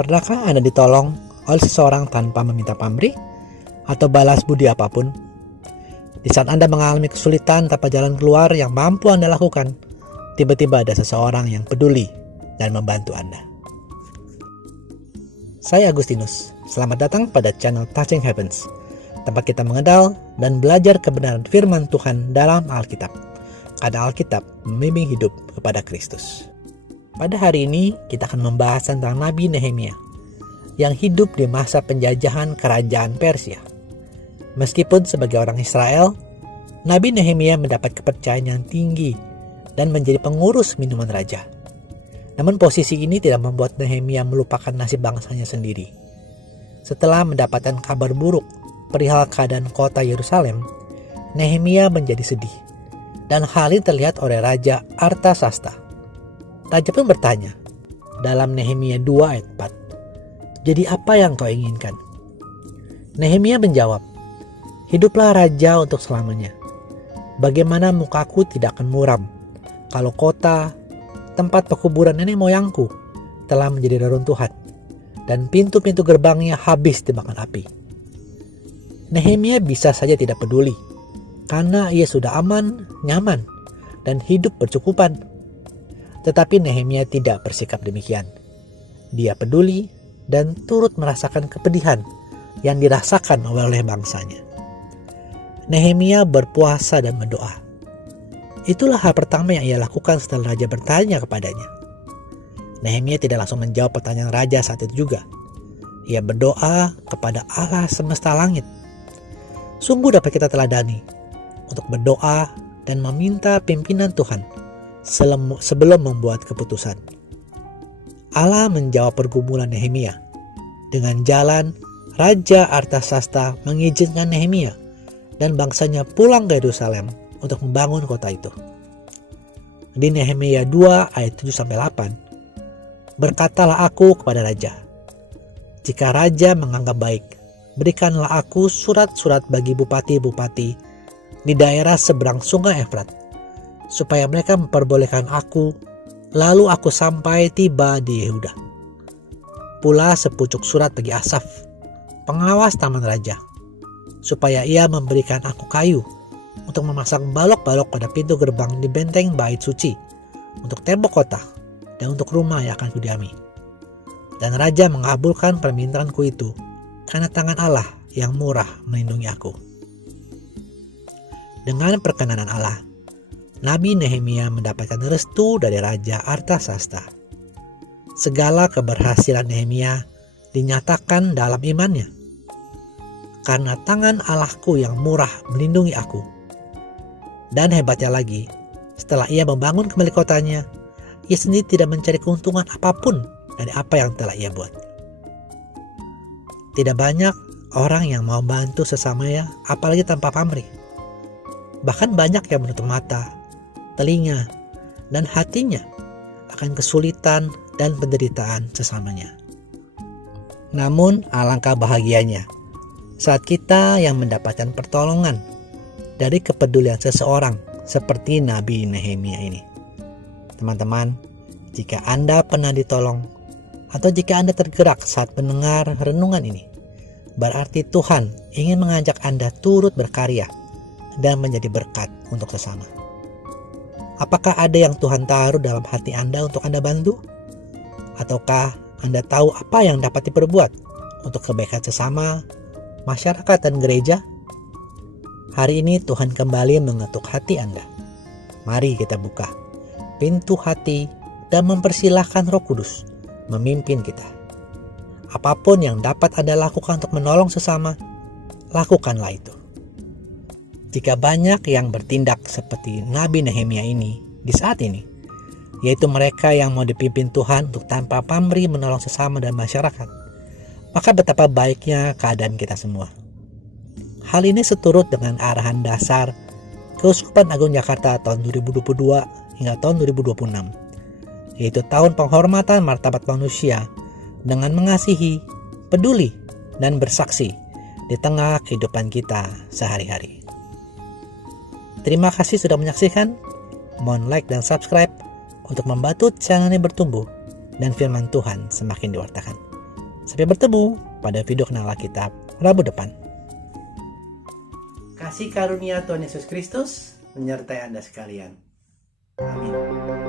Pernahkah Anda ditolong oleh seseorang tanpa meminta pamrih atau balas budi apapun? Di saat Anda mengalami kesulitan tanpa jalan keluar yang mampu Anda lakukan, tiba-tiba ada seseorang yang peduli dan membantu Anda. Saya Agustinus, selamat datang pada channel Touching Heavens, tempat kita mengenal dan belajar kebenaran firman Tuhan dalam Alkitab. Karena Alkitab membimbing hidup kepada Kristus. Pada hari ini kita akan membahas tentang Nabi Nehemia yang hidup di masa penjajahan kerajaan Persia. Meskipun sebagai orang Israel, Nabi Nehemia mendapat kepercayaan yang tinggi dan menjadi pengurus minuman raja. Namun posisi ini tidak membuat Nehemia melupakan nasib bangsanya sendiri. Setelah mendapatkan kabar buruk perihal keadaan kota Yerusalem, Nehemia menjadi sedih. Dan hal ini terlihat oleh Raja Artasasta. Raja pun bertanya dalam Nehemia 2 ayat 4, "Jadi apa yang kau inginkan?" Nehemia menjawab, "Hiduplah raja untuk selamanya. Bagaimana mukaku tidak akan muram kalau kota, tempat pekuburan nenek moyangku telah menjadi reruntuhan dan pintu-pintu gerbangnya habis dimakan api." Nehemia bisa saja tidak peduli karena ia sudah aman, nyaman, dan hidup bercukupan. Tetapi Nehemia tidak bersikap demikian. Dia peduli dan turut merasakan kepedihan yang dirasakan oleh bangsanya. Nehemia berpuasa dan berdoa. Itulah hal pertama yang ia lakukan setelah raja bertanya kepadanya. Nehemia tidak langsung menjawab pertanyaan raja saat itu juga. Ia berdoa kepada Allah semesta langit. Sungguh dapat kita teladani untuk berdoa dan meminta pimpinan Tuhan sebelum membuat keputusan. Allah menjawab pergumulan Nehemia. Dengan jalan, Raja Artasasta mengizinkan Nehemia dan bangsanya pulang ke Yerusalem untuk membangun kota itu. Di Nehemia 2 ayat 7-8, "Berkatalah aku kepada raja, jika raja menganggap baik, berikanlah aku surat-surat bagi bupati-bupati di daerah seberang sungai Efrat, supaya mereka memperbolehkan aku, lalu aku sampai tiba di Yehuda. Pula sepucuk surat bagi Asaf, pengawas taman raja, supaya ia memberikan aku kayu untuk memasang balok-balok pada pintu gerbang di benteng bait suci, untuk tembok kota, dan untuk rumah yang akan kudiami. Dan raja mengabulkan permintaanku itu, karena tangan Allah yang murah melindungi aku." Dengan perkenanan Allah, Nabi Nehemia mendapatkan restu dari Raja Artasasta. Segala keberhasilan Nehemia dinyatakan dalam imannya. "Karena tangan Allahku yang murah melindungi aku." Dan hebatnya lagi, setelah ia membangun kembali kotanya, ia sendiri tidak mencari keuntungan apapun dari apa yang telah ia buat. Tidak banyak orang yang mau bantu sesamanya, apalagi tanpa pamrih. Bahkan banyak yang menutup mata, telinga, dan hatinya akan kesulitan dan penderitaan sesamanya. Namun alangkah bahagianya saat kita yang mendapatkan pertolongan dari kepedulian seseorang seperti Nabi Nehemia ini. Teman-teman, jika Anda pernah ditolong atau jika Anda tergerak saat mendengar renungan ini, berarti Tuhan ingin mengajak Anda turut berkarya dan menjadi berkat untuk sesama. Apakah ada yang Tuhan taruh dalam hati Anda untuk Anda bantu? Ataukah Anda tahu apa yang dapat diperbuat untuk kebaikan sesama, masyarakat, dan gereja? Hari ini Tuhan kembali mengetuk hati Anda. Mari kita buka pintu hati dan mempersilahkan Roh Kudus memimpin kita. Apapun yang dapat Anda lakukan untuk menolong sesama, lakukanlah itu. Jika banyak yang bertindak seperti Nabi Nehemia ini di saat ini, yaitu mereka yang mau dipimpin Tuhan untuk tanpa pamrih menolong sesama dan masyarakat, maka betapa baiknya keadaan kita semua. Hal ini seturut dengan arahan dasar Keuskupan Agung Jakarta tahun 2022 hingga tahun 2026, yaitu tahun penghormatan martabat manusia dengan mengasihi, peduli, dan bersaksi di tengah kehidupan kita sehari-hari. Terima kasih sudah menyaksikan. Mohon like dan subscribe untuk membantu channel ini bertumbuh dan firman Tuhan semakin diwartakan. Sampai bertemu pada video Kenal Alkitab Rabu depan. Kasih karunia Tuhan Yesus Kristus menyertai Anda sekalian. Amin.